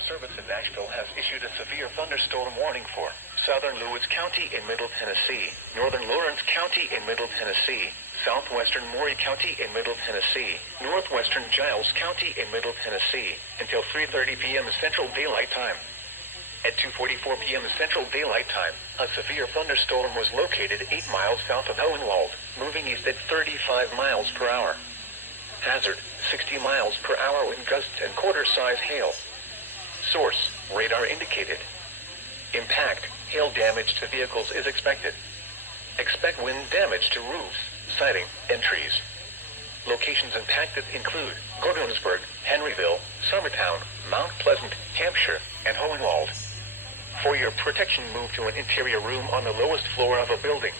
Weather Service in Nashville has issued a severe thunderstorm warning for southern Lewis County in Middle Tennessee, northern Lawrence County in Middle Tennessee, southwestern Maury County in Middle Tennessee, northwestern Giles County in Middle Tennessee, until 3:30 p.m. Central Daylight Time. At 2:44 p.m. Central Daylight Time, a severe thunderstorm was located 8 miles south of Hohenwald, moving east at 35 miles per hour. Hazard, 60 miles per hour wind gusts and quarter-size hail. Source, radar indicated. Impact, hail damage to vehicles is expected. Expect wind damage to roofs, siding, and trees. Locations impacted include Gordonsburg, Henryville, Summertown, Mount Pleasant, Hampshire, and Hohenwald. For your protection, move to an interior room on the lowest floor of a building.